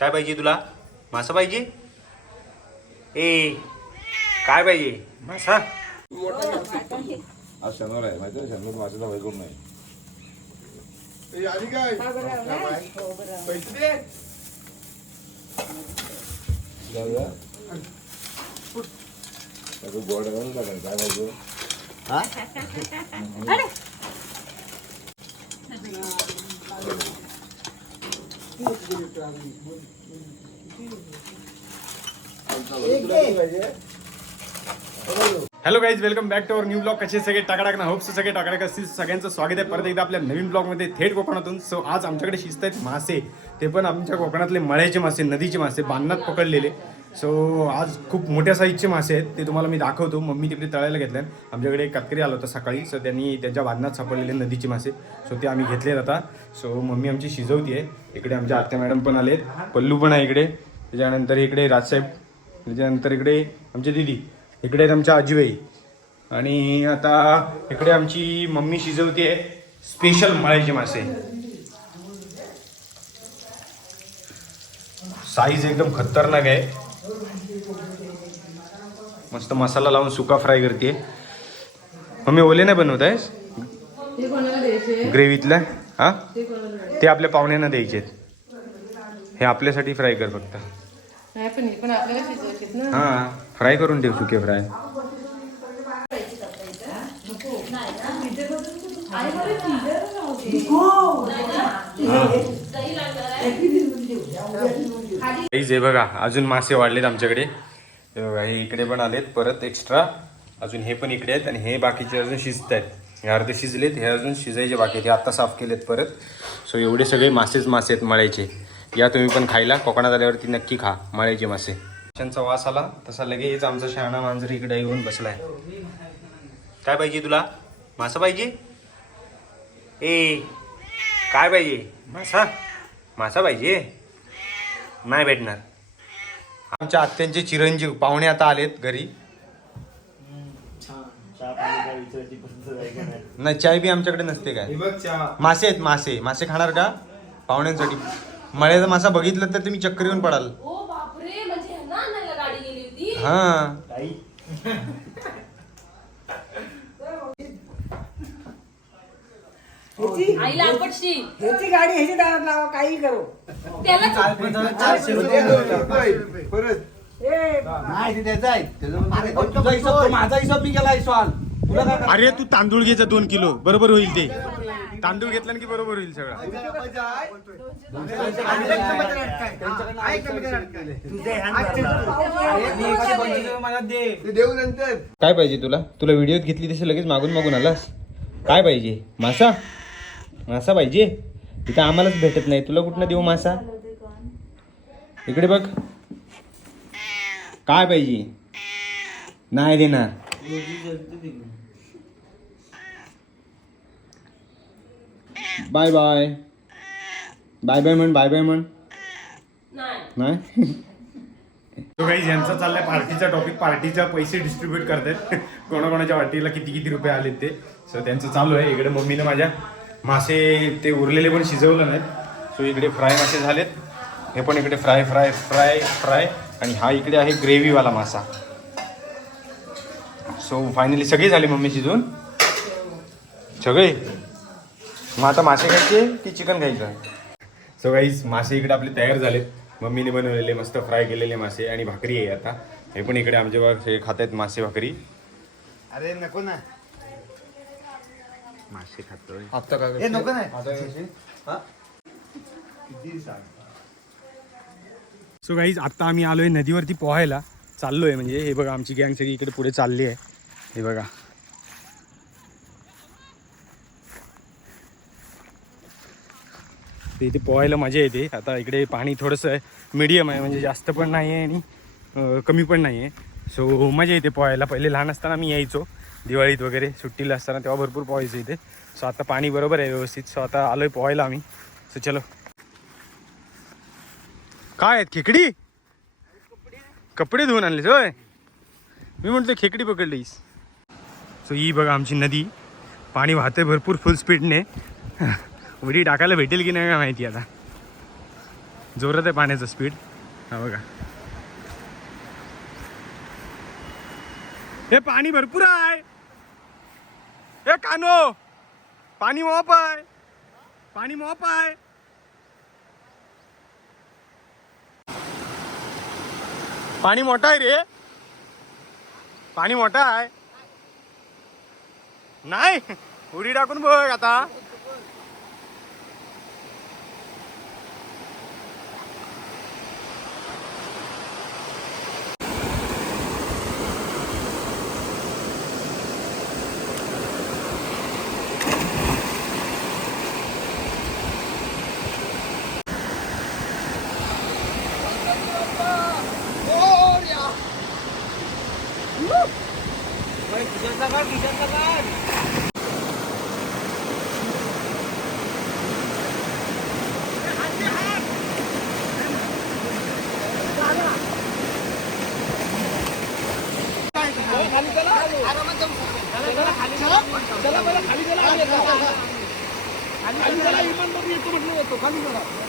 काय पाहिजे तुला? मासा पाहिजे? ए काय पाहिजे? मासा? आज शनिवार आहे माहिती आहे? शनिवार करून नाही त्याचं गोड. काय पाहिजे. Hello guys welcome back to our new blog कसे सगळे टाकाटाक ना? होप्स सगळे टाकाटाक असतील. सगळ्यांचं स्वागत आहे. परत एकदा आपल्या नवीन ब्लॉगमध्ये थेट कोकणातून. सो आज आमच्याकडे शिजत आहेत मासे. ते पण आमच्या कोकणातले मळ्याचे मासे नदीचे मासे बांधण्यात पकडलेले. सो आज खूप मोठ्या साईजचे मासे आहेत. ते तुम्हाला मी दाखवतो. मम्मी तिकडे तळायला घेतल्या आमच्याकडे एक कातकरी आला होता सकाळी. सो त्यांनी त्यांच्या वादनात सापडलेले नदीचे मासे. सो ते आम्ही घेतले आता. सो मम्मी आमची शिजवती आहे. इकडे आमच्या आत्या मॅडम पण आलेत. पल्लू पण आहे इकडे. त्याच्यानंतर इकडे राजसाहेब. त्याच्यानंतर इकडे आमचे दिदी. इकडे आहेत आमच्या आजीबाई. आणि आता इकडे आमची मम्मी शिजवते स्पेशल मळ्याचे मासे. साईज एकदम खतरनाक आहे. मस्त मसाला लावून सुका फ्राय करते. मम्मी ओले नाही बनवत आहेस? ते कोणाला द्यायचे? ग्रेव्हीतला? हा? ते आपल्या पाहुण्यांना द्यायचे हे आपल्यासाठी फ्राय कर फक्त. नाही पण हे पण आपल्याला शिजवायचेत ना. हा फ्राय करून ठेव सुके फ्राय. काहीच हे बघा अजून मासे वाढलेत आमच्याकडे. हे बघा हे इकडे पण आलेत परत एक्स्ट्रा अजून हे पण इकडे आहेत आणि हे बाकीचे अजून शिजत आहेत. हे अर्धे शिजलेत हे अजून शिजायचे बाकी आहेत. हे आत्ता साफ केलेत परत. सो एवढे सगळे मासेच मासे आहेत मळ्याचे. या तुम्ही पण खायला. कोकणात आल्यावरती नक्की खा मळ्याचे मासे. त्यांचा वास आला तसा लगेच आमचा शहाणा मांजर इकडे येऊन बसलाय. काय पाहिजे तुला? मासा पाहिजे? ए काय पाहिजे? मासा? मासा पाहिजे? नाही भेटणार. आमच्या आत्यांचे चिरंजीव पाहुणे आता आलेत घरी. नाही चाय बी आमच्याकडे नसते काय? मासे आहेत मासे. मासे खाणार का? पाहुण्यांसाठी. मळ्याचा मासा बघितलं तर तुम्ही चक्कर येऊन पडाल. ओ हा आईला आपटशी ह्याची गाडी ह्याची दारात लावा काही करू. त्याला ए नाही ते त्याचा आहे. त्याचं- अहो, तुझा हिशोब तो माझा हिशोब मी केला हिशोब तुला काय अरे तू तांदूळ घ्यायचा दोन किलो. बरोबर होईल ते. तांदूळ घेतला की बरोबर होईल सगळं. देऊ नंतर. काय पाहिजे तुला? तुला व्हिडिओत घेतली तशी लगेच मागून मागून आलास? काय पाहिजे? मासा? मासा पाहिजे? इथं आम्हालाच भेटत नाही. तुला कुठनं देऊ मासा? इकडे बघ. काय पाहिजे? नाही देणार. Bye bye. बाय बाय म्हण बाय बाय म्हण. नाही. तो काही यांचा चाललाय पार्टीचा टॉपिक पार्टीचा पैसे डिस्ट्रीब्यूट करतायत. कोणाकोणाच्या पार्टीला किती किती रुपये आले ते. सो त्यांचं चालू आहे. इकडे मम्मीने माझ्या मासे ते उरलेले पण शिजवलं नाहीत. सो इकडे फ्राय मासे झालेत. हे पण इकडे फ्राय फ्राय फ्राय फ्राय आणि हा इकडे आहे ग्रेव्हीवाला मासा. सो फायनली सगळे झाले मम्मी शिजवून? सगळे? मग आता मासे खायचे की चिकन खायचं सो गाईज मासे इकडे आपले तयार झालेत. मम्मीने बनवलेले मस्त फ्राय केलेले मासे आणि भाकरी आहे आता. हे पण इकडे आमच्या हे खात आहेत मासे भाकरी. अरे नको ना. मासे खातोय. हे नको नाही. सो गाईज आत्ता आम्ही आलोय नदीवरती पोहायला. चाललोय म्हणजे हे बघा आमची गँग सगळी इकडे पुढे चालली आहे. हे बघा. तर इथे पोहायला मजा येते. आता इकडे पाणी थोडंसं मीडियम आहे म्हणजे जास्त पण नाही आहे आणि अं, कमी पण नाही आहे सो मजा येते पोहायला. पहिले लहान असताना मी यायचो. दिवाळीत वगैरे सुट्टीला असताना तेव्हा भरपूर पोहायचं इथे. सो आता पाणी बरोबर आहे व्यवस्थित. सो आता आलोय पोहायला आम्ही. सो चलो. काय आहेत? खेकडी? कपडे धुवून आणलेस होय? मी म्हणतो खेकडी पकडलीस. सो ही बघा आमची नदी. पाणी वाहतंय भरपूर फुल स्पीडने उडी टाकायला भेटेल की नाही माहिती आता. जोरात आहे पाण्याचं स्पीड हा बघा. हे पाणी भरपूर आहे. ए कानो! पाणी मोप आहे. पाणी मोप आहे. पाणी मोठं आहे रे. पाणी मोठं आहे. नाही. उडी टाकून बघ आता. खाली गेला खाली होय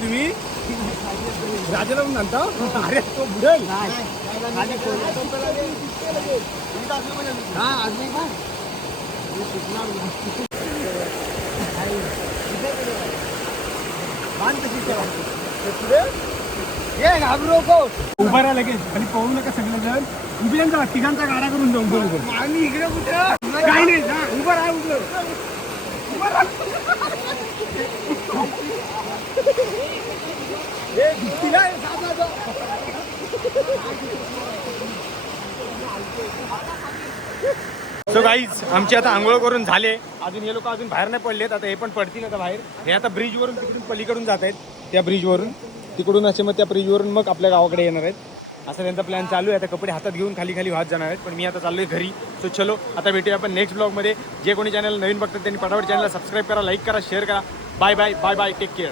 तुम्ही राजाला म्हणता अरे तो बुडेल हा आज नाही का उभा राहा लगेच. आणि पाहू नका सगळं जण उभी जा तिघांचा गाडा करून जाऊ उभं उभं आणि इकडे कुठे? काही नाही. जा उभं राहा उभं. ए, भिंतीला आहे, जा, जा, जा. सो गाईज आमची आता आंघोळ करून झाले. अजून हे लोक अजून बाहेर नाही पडलेत आता हे पण पडतील आता बाहेर. हे आता ब्रिजवरून तिकडून पलीकडून जात आहेत त्या ब्रिजवरून तिकडून असे मग त्या ब्रिजवरून मग आपल्या गावाकडे येणार आहेत. असा त्यांचा प्लॅन चालू आहे. आता कपडे हातात घेऊन खाली खाली वाहत जाणार आहेत. पण मी आता चाललोय घरी. सो चलो आता भेटूया आपण नेक्स्ट ब्लॉगमध्ये जे कोणी चॅनल नवीन बघतात त्यांनी पटापट चॅनलला सबस्क्राईब करा लाईक करा शेअर करा. Bye bye bye bye take care